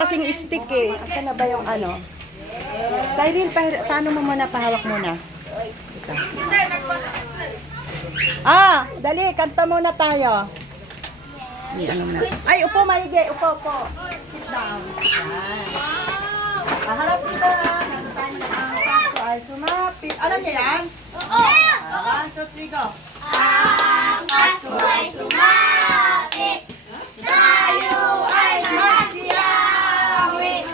kasing stick eh. Asan na ba yung ano? Cyril, paano mo muna? Pahawak muna. Ito. Dali, kanta muna tayo. Ay, ano na? Ay, upo, maigi. Upo. Sit down. Yan. Harap dito ha. Kanta tayo ng ang paso ay sumapit. Alam niya yan? Oo. 1, 2, 3, go. Ang aso ay sumapit, tayo ay magsiyawi,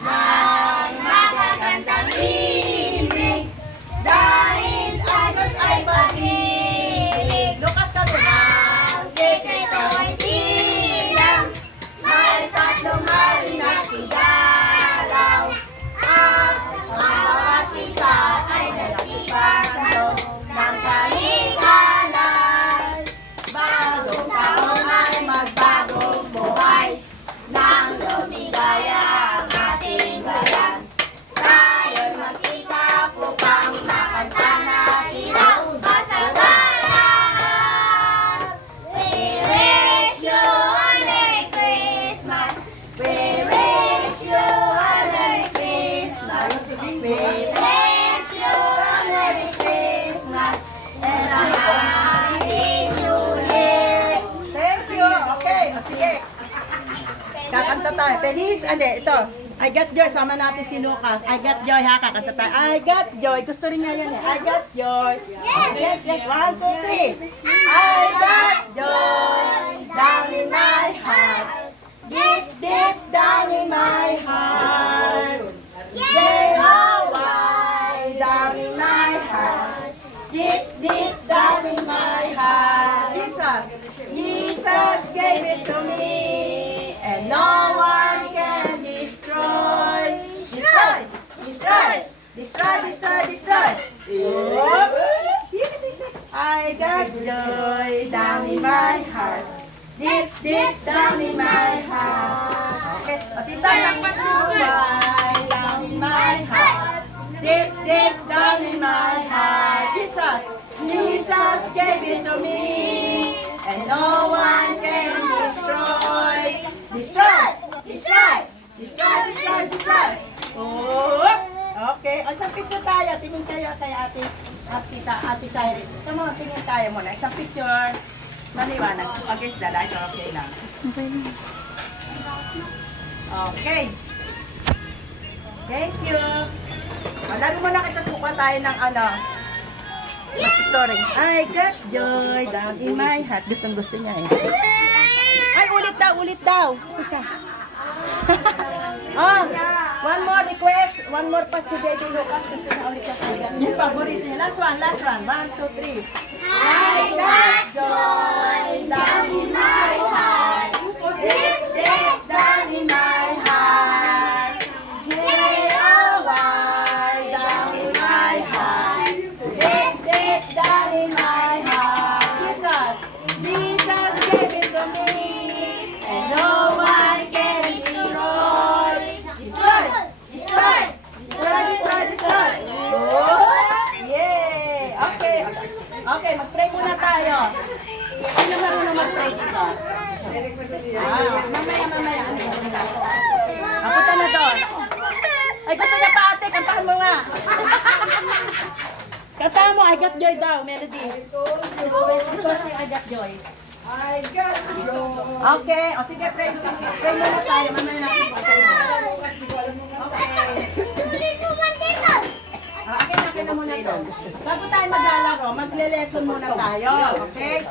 ng magagandang ibig, dahil sa Diyos ay pag-ibig. Lucas kami. Ang sekreto ay silang, may tatlong marina sigalaw, at ang bawat isa ay nagsipaglo ng kaligalan. Bagong taon ay magbagong buhay, nang lumigaya ang ating bayan. Tayo'y magsikap upang makanta na ilaw pa sa bayan. We wish you a Merry Christmas. We wish you a Merry Christmas. We wish you a Merry Christmas and a Happy New Year. Thank you. Okay, o sige. Kakanta tayo. Feliz, ito. I got joy. Sama natin si Lucas. I got joy ha. Kakanta tayo. I got joy. Gusto rin niya yan eh. I got joy. Yes. 1, 2, 3. I got joy down in my heart. Deep, deep down in my heart. J-O-Y down in my heart. Deep, deep down in my heart. Jesus gave it to me, and no one can destroy. Destroy. Whoop. I got joy down in my heart. Deep, deep down in my heart. Okay, tita, joy down in my heart. Deep, deep down in my heart. Jesus gave it to me, and no one can destroy. Destroy. Oh, okay. O, isang picture tayo. Tingin kayo kay ate Cyril. Come on, tingin tayo muna. Isang picture. Maliwanag. Against the light. Okay lang. Okay. Thank you. Lalo mo na kita suka tayo ng story. I got joy down in my heart. Gustong gusto niya eh. Ay, ulit daw. Ito siya. One more request. One more pa si Baby Lucas. Gusto na ulit siya tayo. Yung favorite niya. Last one. 1, 2, 3. I got joy down in my heart. Deep, deep down in my heart. J-O-Y down in my heart. Deep, deep down in my heart. Jesus gave it to me, And no one can destroy. Destroy. Oh, yay! Okay, mag-pray muna tayo. Sino marunong mag-pray dito? Mamaya. Punta na doon. Ay, gusto niya pa ate, kantahan mo nga. Kantahan mo, I got joy daw, Melody. I got joy. Okay, o sige, pray muna tayo. Mamaya natin pasayin. Okay. Akin na muna to. Bago tayo maglalaro, magle-lesson muna tayo. Okay?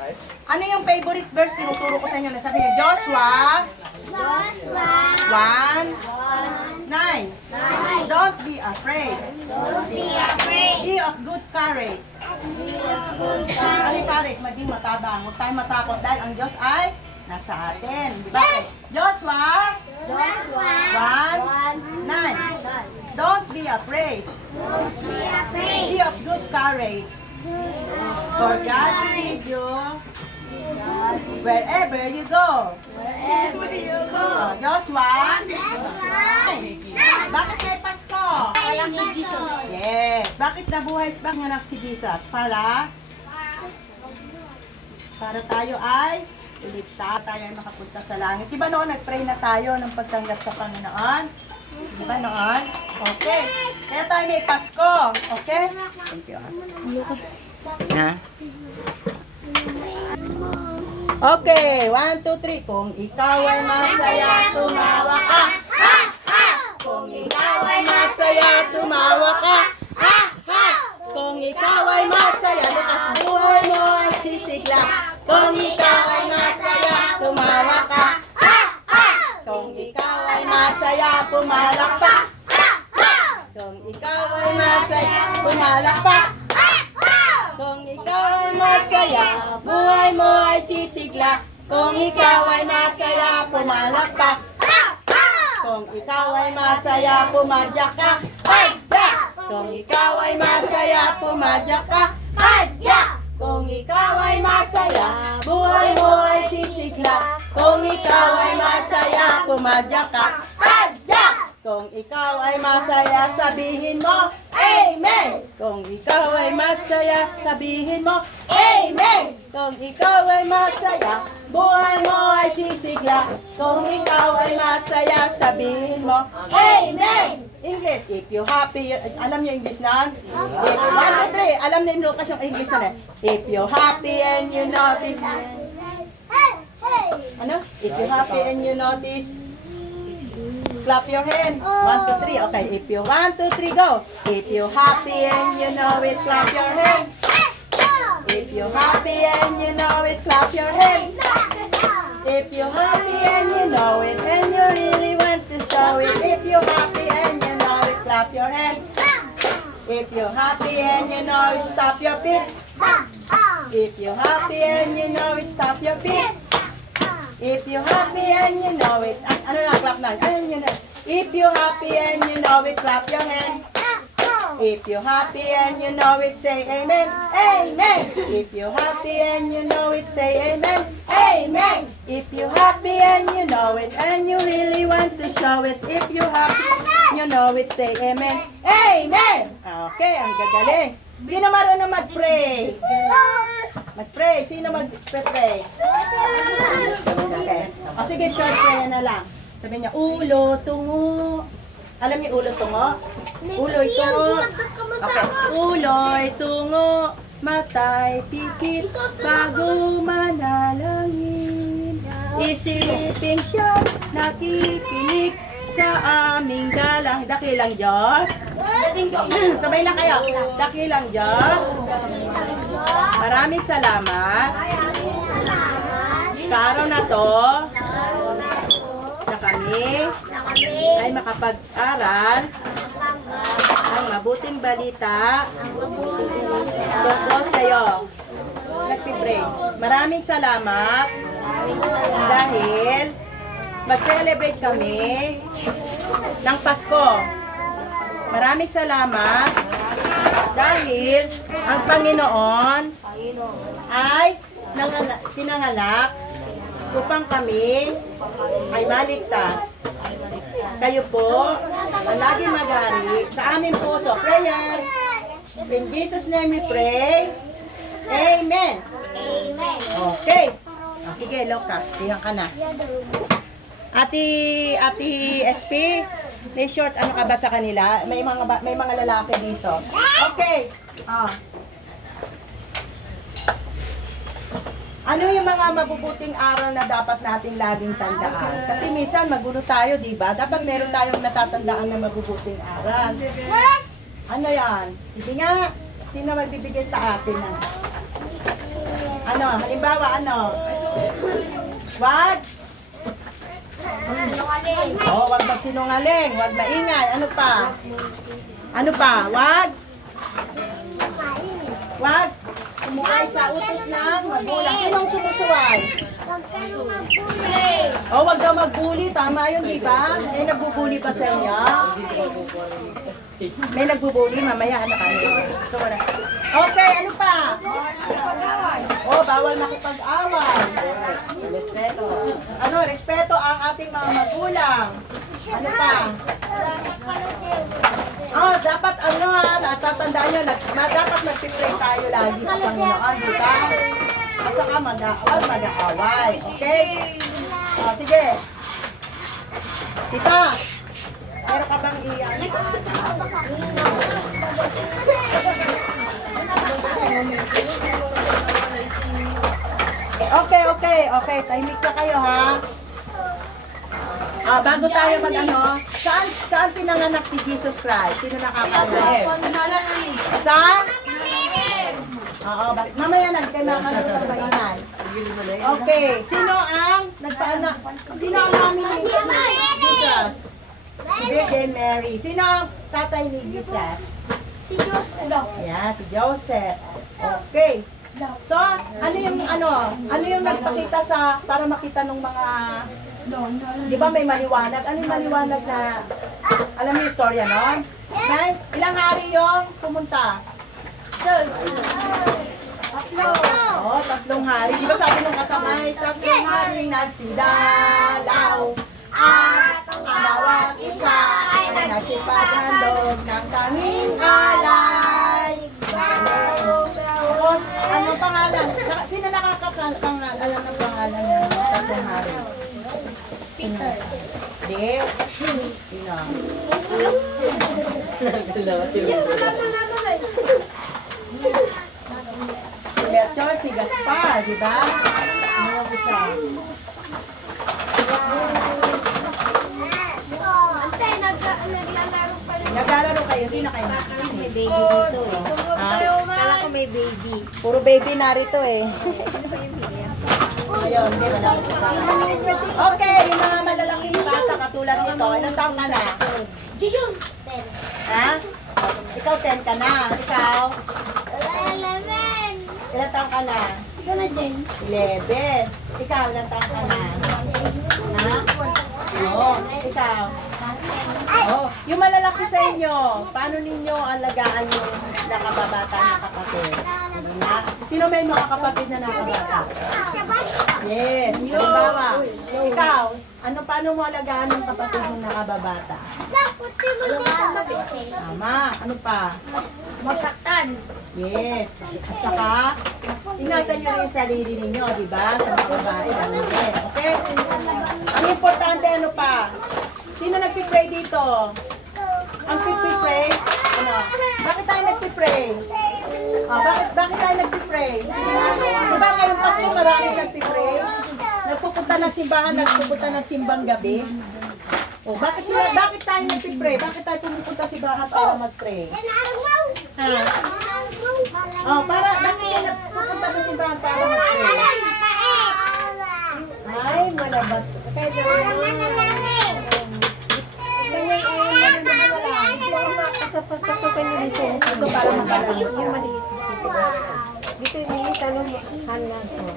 Ano yung favorite verse tinuturo ko sa inyo? Sabi niyo, Joshua 1:9. Don't be afraid. Be of good courage. Ano yung courage? Maging matabang. Huwag tayong matakot dahil ang Diyos ay nasa atin. Di ba? Joshua 1:9. Don't be afraid. Be of good courage. For God will lead you wherever you go. Joshua. Bakit may Pasko? Yes. Bakit nabuhay ba ng anak si Jesus? Para tayo ay Iligtas tayo ay makapunta sa langit. Di ba noon nag-pray na tayo ng pagtanggap sa Panginoon? Di ba noon? Okay. Kaya tayo may Pasko. Okay? Thank you. Ha? Okay, 1, 2, 3. Kung ikaw ay masaya, tumawa ka. Ha! Ha! Kung ikaw ay masaya, tumawa ka. Ha! Ha! Kung ikaw ay masaya, lukas buhay mo ay sisigla. Kung ikaw ay masaya, tumawa ka. Ha! Ha! Kung ikaw ay masaya, pumalakpak. Ha! Ha! Kung ikaw ay masaya, pumalakpak. Kung ikaw ay masaya, buhay mo ay sisigla. Kung ikaw ay masaya, pumalakpak. Kung ikaw ay masaya, pumadyak ka. Hadya! Kung ikaw ay masaya, pumadyak ka. Hadya! Kung ikaw ay masaya, buhay mo ay sisigla. Kung ikaw ay masaya, pumadyak ka. Hadya! Kung ikaw ay masaya, sabihin mo, Amen! Kung ikaw ay masaya, sabihin mo, Amen! Kung ikaw ay masaya, buhay mo ay sisigla. Kung ikaw ay masaya, sabihin mo, Amen! English, if you happy, alam niyo English na? If 1, 2, 3, alam niyo Lucas yung English na. If you happy and you notice, ano? If you happy and you notice, clap your hand. 1, 2, 3. Okay, if you 1, 2, 3, go. If you happy and you know it, clap your hand. If you happy and you know it, clap your hand. If you happy and you know it, and you really want to show it. If you happy and you know it, clap your hand. If you happy and you know it, stop your feet. If you happy and you know it, stop your feet. If you happy and you know it, ano na, clap na. If you happy and you know it, clap your hand. If you happy and you know it, say amen. Amen. If you happy and you know it, say amen. Amen. If you happy and you know it, and you really want to show it. If you happy, you know it, say amen. Amen. Okay, ang gagaling. Sino marunong mag-pray? Mag-pray. Sino mag-pray? Okay. O sige, short prayer na lang. Sabi niya, ulo, tungo. Alam niyo ulo, tungo? Ulo'y tungo. Okay. Ulo'y tungo. Matay, pikit, bago manalangin. Isipin siya, nakikinig sa aming galang. Dakilang Diyos. Sabay na kayo. Dakilang Diyos. Maraming salamat sa araw na to na kami ay makapag-aral ng mabuting balita tungkol sa iyo. Nagpipray. Maraming salamat dahil mag-celebrate kami ng Pasko. Maraming salamat dahil ang Panginoon ay pinanganak upang kami ay maligtas. Kayo po ang laging maghari sa aming puso. Prayer. In Jesus' name we pray. Amen. Okay. Sige, Lucas. Tingnan ka na. Ati SP, may short ano ka ba sa kanila? May mga lalaki dito. Okay. Ano yung mga mabubuting aral na dapat nating laging tandaan? Kasi minsan magulo tayo, di ba? Dapat meron tayong natatandaan na mabubuting aral. Ano yan? Hindi nga. Sino magbibigay sa atin ng? Ano? Halimbawa, ano? Wag? Wag magsinungaling. Wag maingay. Ano pa? Ano pa? Wag? Wag? Sumuway sa utos ng magulang. Sinong sumusuway? Wag daw magbuli. Tama yun, di ba? May nagbubuli pa sa inyo? May nagbubuli. Mamaya, ano ka? Ito wala. Okay, ano pa? Bawal makipag-away. Respeto. Ano? Respeto ang ating mga magulang. Ano pa? Dapat natatandaan nyo, dapat mag-pray tayo lagi sa Panginoon, di ba? At saka huwag mag-aaway. Okay? O, sige. Tita, meron ka bang iyan? Okay. Tahimik na kayo, ha? Bago tayo mag-ano, saan pinanganak si Jesus Christ? Sino nakakaalam? Sa? Oo, bakit? Mamaya na, kayo makakalimutan ba yan? Okay, sino ang nagpaanak? Sino ang mami ni Jesus? Si Virgin Mary. Sino ang tatay ni Jesus? Si Joseph. Yeah, si Joseph. Okay. So, ano yung nagpakita sa, para makita ng mga, di ba may maliwanag? Ano yung maliwanag na, alam niyo yung istorya, no? Okay? Ilang hari yung pumunta? Oo, 3 hari. Di ba sabi nung katamay, 3 hari nagsidalaw. At ang bawat isa ay nagsipaghandog ng tanging alay. Ano pangalan? Sino alam ng pangalan ng 3 hari? Peter. Hindi. Sino? Si Melchor, si Gaspar, di ba? Ano ko siya? Naglalaro kayo, hindi na kayo. May baby dito eh. Kala ko may baby. Puro baby narito eh. Ayun, hindi wala. Okay, yung mga malalaking bata katulad nito, ilang taon ka na? Ha? Ikaw 10 ka na. Ikaw? 11. Ilang taon ka na? Ikaw na, Jane. 11. Ikaw, ilang taon ka na? Ha? Oo. Ikaw? Oh, yung malalaki sa inyo, paano ninyo alagaan yung nakababata na kapatid? Hindi na? Sino may mga kapatid na nakabata? Yes. Halimbawa, ikaw, paano mo alagaan yung kapatid mong nakababata? Tama. Ano pa? Magsaktan. Yes. At saka, ingatan nyo rin yung sarili ninyo, di ba? Sa mga babae, ganun. Okay? Ang importante, ano pa? Sino nagpipray dito? Ang pipipray? Ano? Bakit tayo nagpipray? Bakit tayo nagpipray? Diba ngayong Pasko maraming nagpipray? Nagpupunta ng simbahan, nagpupunta ng simbang gabi? Bakit tayo nagpipray? Bakit tayo pumupunta sa simbahan para mag-pray? Ha? Bakit tayo nagpupunta sa simbahan para mag-pray? Ay, malabas. Pasokan niyo dito. Ito para makalala. Yung maliit. Dito yung talong hanan ko.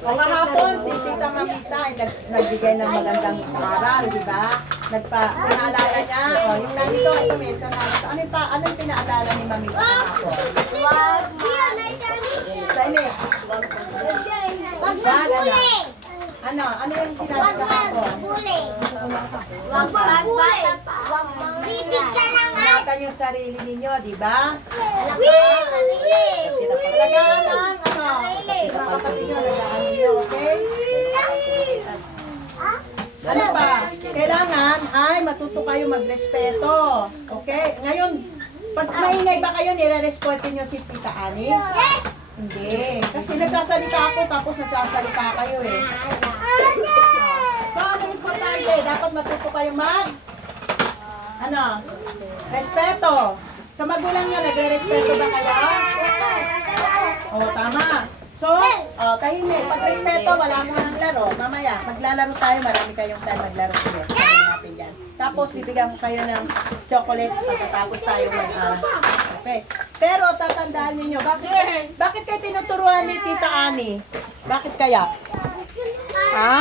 Kahapon, si Tita Mamita ay nagbigay ng magandang aral, di ba? Pinaalala niya, yung nandito, ito minsan nandito. Ano yung pinaalala ni Mamita kahapon? Dali. Wag magbuli. Ano yung sinabi kahapon? Wag bibig ka lang. Ingatan yung sarili ninyo, di ba? Alagaan Alagaan ng kapatid nyo, alagaan ninyo, okay? Ano pa? Kailangan ay matuto kayo magrespeto. Okay? Ngayon, pag maingay ba kayo, nire-respeto nyo si Tita Ani? Yes! Hindi. Kasi nagsasalita ako, tapos nagsasalita kayo eh. So, ano importante? Dapat matuto kayo respeto. Sa magulang nyo, nagre-respeto ba kayo? Tama. So, tahimik. Pag respeto, wala mo ng laro. Mamaya, maglalaro tayo. Marami kayong time maglaro ulit. Sabihin natin yan. Tapos, bibigyan ko kayo ng chocolate pagkatapos tayo mag-aral. Okay. Pero, tatandaan ninyo, bakit kayo tinuturuan ni Tita Ani? Bakit kaya? Ha?